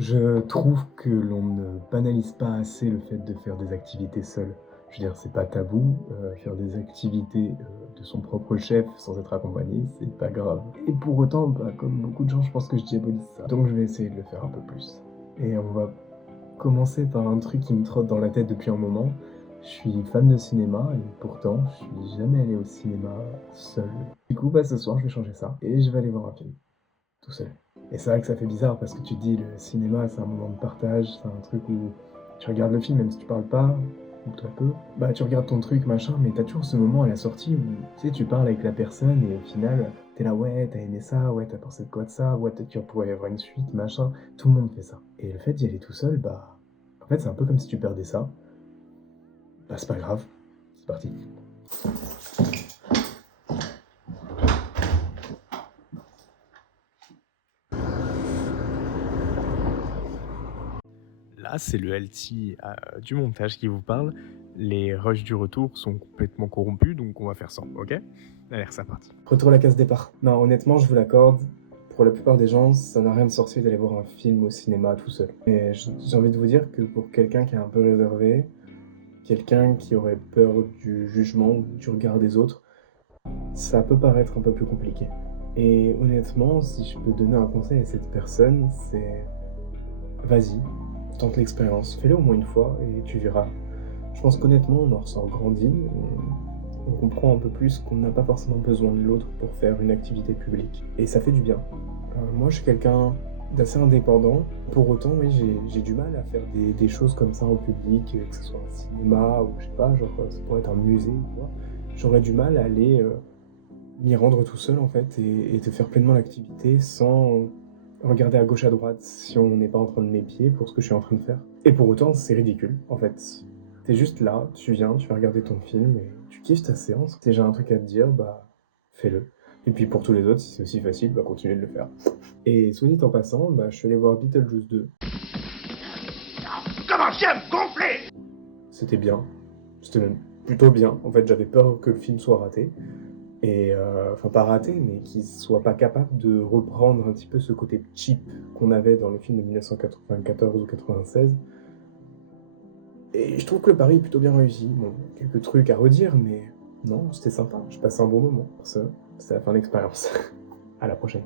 Je trouve que l'on ne banalise pas assez le fait de faire des activités seul. Je veux dire, c'est pas tabou, faire des activités, de son propre chef sans être accompagné, c'est pas grave et pour autant, bah, comme beaucoup de gens, je pense que je diabolise ça. Donc je vais essayer de le faire un peu plus et on va commencer par un truc qui me trotte dans la tête depuis un moment. Je suis fan de cinéma et pourtant je suis jamais allé au cinéma seul. Du coup, bah, ce soir, je vais changer ça et je vais aller voir un film, tout seul. Et c'est vrai que ça fait bizarre parce que tu te dis le cinéma, c'est un moment de partage, c'est un truc où tu regardes le film même si tu parles pas, ou très peu, bah tu regardes ton truc machin, mais t'as toujours ce moment à la sortie où tu sais, tu parles avec la personne et au final, t'es là, ouais, t'as aimé ça, ouais, t'as pensé de quoi de ça, ouais, peut-être qu'il pourrait y avoir une suite, machin, tout le monde fait ça. Et le fait d'y aller tout seul, bah, en fait, c'est un peu comme si tu perdais ça. Bah, c'est pas grave, c'est parti. Là, c'est le LT, du montage qui vous parle. Les rushs du retour sont complètement corrompus, donc on va faire ça, OK? Allez, c'est parti. Retour à la case départ. Non, honnêtement, je vous l'accorde. Pour la plupart des gens, ça n'a rien de sorcier d'aller voir un film au cinéma tout seul. Et j'ai envie de vous dire que pour quelqu'un qui est un peu réservé, quelqu'un qui aurait peur du jugement ou du regard des autres, ça peut paraître un peu plus compliqué. Et honnêtement, si je peux donner un conseil à cette personne, c'est vas-y, tente l'expérience, fais-le au moins une fois et tu verras. Je pense qu'honnêtement, on en ressort grandi, on comprend un peu plus qu'on n'a pas forcément besoin de l'autre pour faire une activité publique. Et ça fait du bien. Moi, je suis quelqu'un d'assez indépendant. Pour autant, oui, j'ai du mal à faire des choses comme ça en public, que ce soit un cinéma ou je sais pas, genre ça pourrait être un musée ou quoi. J'aurais du mal à aller m'y rendre tout seul en fait et de faire pleinement l'activité sans regarder à gauche à droite si on n'est pas en train de m'épier pour ce que je suis en train de faire. Et pour autant, c'est ridicule en fait. T'es juste là, tu viens, tu vas regarder ton film et tu kiffes ta séance. Si j'ai un truc à te dire, bah fais-le. Et puis pour tous les autres, si c'est aussi facile, bah continuez de le faire. Et soit dit en passant, bah, je suis allé voir Beetlejuice 2. Comme un chien gonflé. C'était bien. C'était même plutôt bien. En fait, j'avais peur que le film soit raté. Et enfin pas raté, mais qu'il soit pas capable de reprendre un petit peu ce côté cheap qu'on avait dans le film de 1994 ou 96. Et je trouve que le pari est plutôt bien réussi. Bon, quelques trucs à redire, mais non, c'était sympa. Je passais un bon moment. Ça, c'était la fin de l'expérience. À la prochaine.